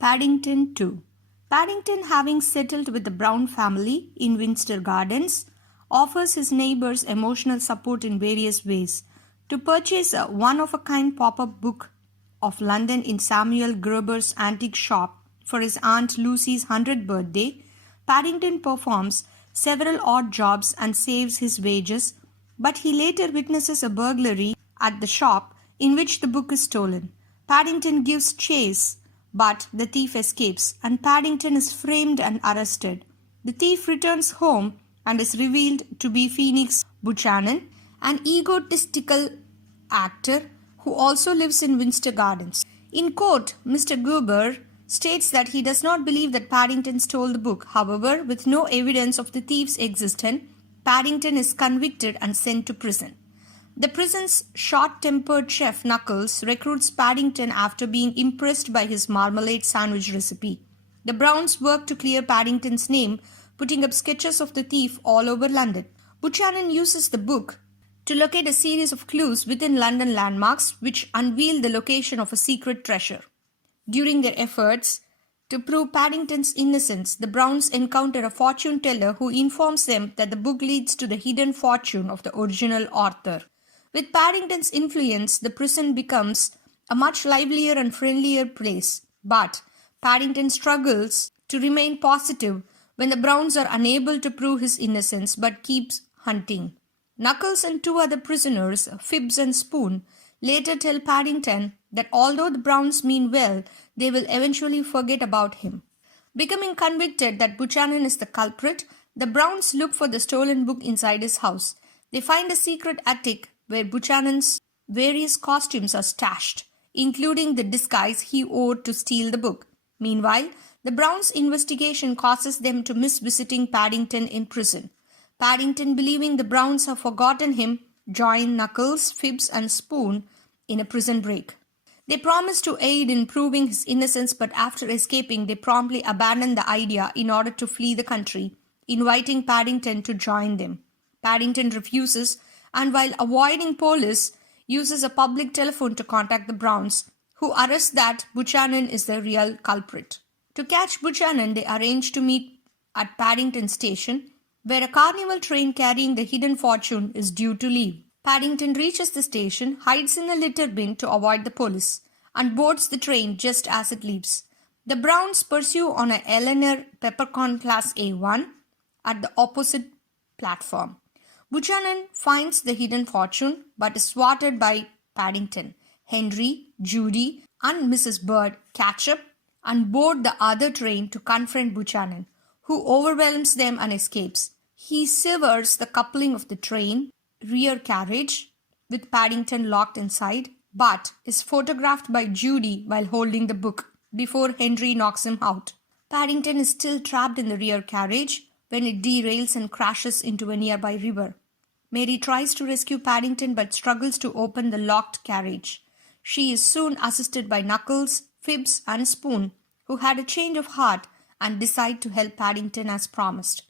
Paddington 2. Paddington, having settled with the Brown family in Windsor Gardens, offers his neighbors emotional support in various ways. To purchase a one-of-a-kind pop-up book of London in Samuel Gerber's antique shop for his Aunt Lucy's 100th birthday, Paddington performs several odd jobs and saves his wages, but he later witnesses a burglary at the shop in which the book is stolen. Paddington gives chase, but the thief escapes, and Paddington is framed and arrested. The thief returns home and is revealed to be Phoenix Buchanan, an egotistical actor who also lives in Windsor Gardens. In court, Mr. Gerber states that he does not believe that Paddington stole the book. However, with no evidence of the thief's existence, Paddington is convicted and sent to prison. The prison's short-tempered chef Knuckles recruits Paddington after being impressed by his marmalade sandwich recipe. The Browns work to clear Paddington's name, putting up sketches of the thief all over London. Buchanan uses the book to locate a series of clues within London landmarks which unveil the location of a secret treasure. During their efforts to prove Paddington's innocence, the Browns encounter a fortune teller who informs them that the book leads to the hidden fortune of the original author. With Paddington's influence, the prison becomes a much livelier and friendlier place. But Paddington struggles to remain positive when the Browns are unable to prove his innocence but keeps hunting. Knuckles and two other prisoners, Fibs and Spoon, later tell Paddington that although the Browns mean well, they will eventually forget about him. Becoming convicted that Buchanan is the culprit, the Browns look for the stolen book inside his house. They find a secret attic where Buchanan's various costumes are stashed, including the disguise he wore to steal the book. Meanwhile, the Browns' investigation causes them to miss visiting Paddington in prison. Paddington, believing the Browns have forgotten him, join Knuckles, Fibs, and Spoon in a prison break. They promise to aid in proving his innocence, but after escaping, they promptly abandon the idea in order to flee the country, inviting Paddington to join them. Paddington refuses, and while avoiding police, uses a public telephone to contact the Browns, who arrest that Buchanan is the real culprit. To catch Buchanan, they arrange to meet at Paddington Station, where a carnival train carrying the hidden fortune is due to leave. Paddington reaches the station, hides in a litter bin to avoid the police, and boards the train just as it leaves. The Browns pursue on a Eleanor Peppercorn Class A1 at the opposite platform. Buchanan finds the hidden fortune but is swatted by Paddington. Henry, Judy, and Mrs. Bird catch up and board the other train to confront Buchanan, who overwhelms them and escapes. He severs the coupling of the train rear carriage with Paddington locked inside, but is photographed by Judy while holding the book before Henry knocks him out. Paddington is still trapped in the rear carriage when it derails and crashes into a nearby river. Mary tries to rescue Paddington but struggles to open the locked carriage. She is soon assisted by Knuckles, Fibs, and Spoon, who had a change of heart and decide to help Paddington as promised.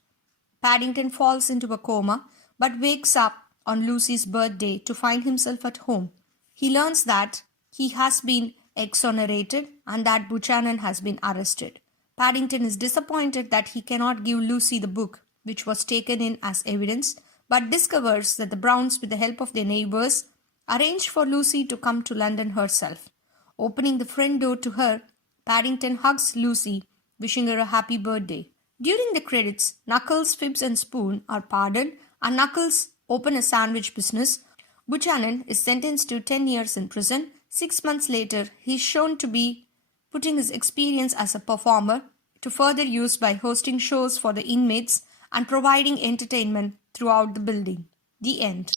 Paddington falls into a coma but wakes up on Lucy's birthday to find himself at home. He learns that he has been exonerated and that Buchanan has been arrested. Paddington is disappointed that he cannot give Lucy the book, which was taken in as evidence, but discovers that the Browns, with the help of their neighbors, arranged for Lucy to come to London herself. Opening the front door to her, Paddington hugs Lucy, wishing her a happy birthday. During the credits, Knuckles, Fibs, and Spoon are pardoned, and Knuckles open a sandwich business. Buchanan is sentenced to 10 years in prison. 6 months later, he is shown to be putting his experience as a performer to further use by hosting shows for the inmates and providing entertainment throughout the building. The end.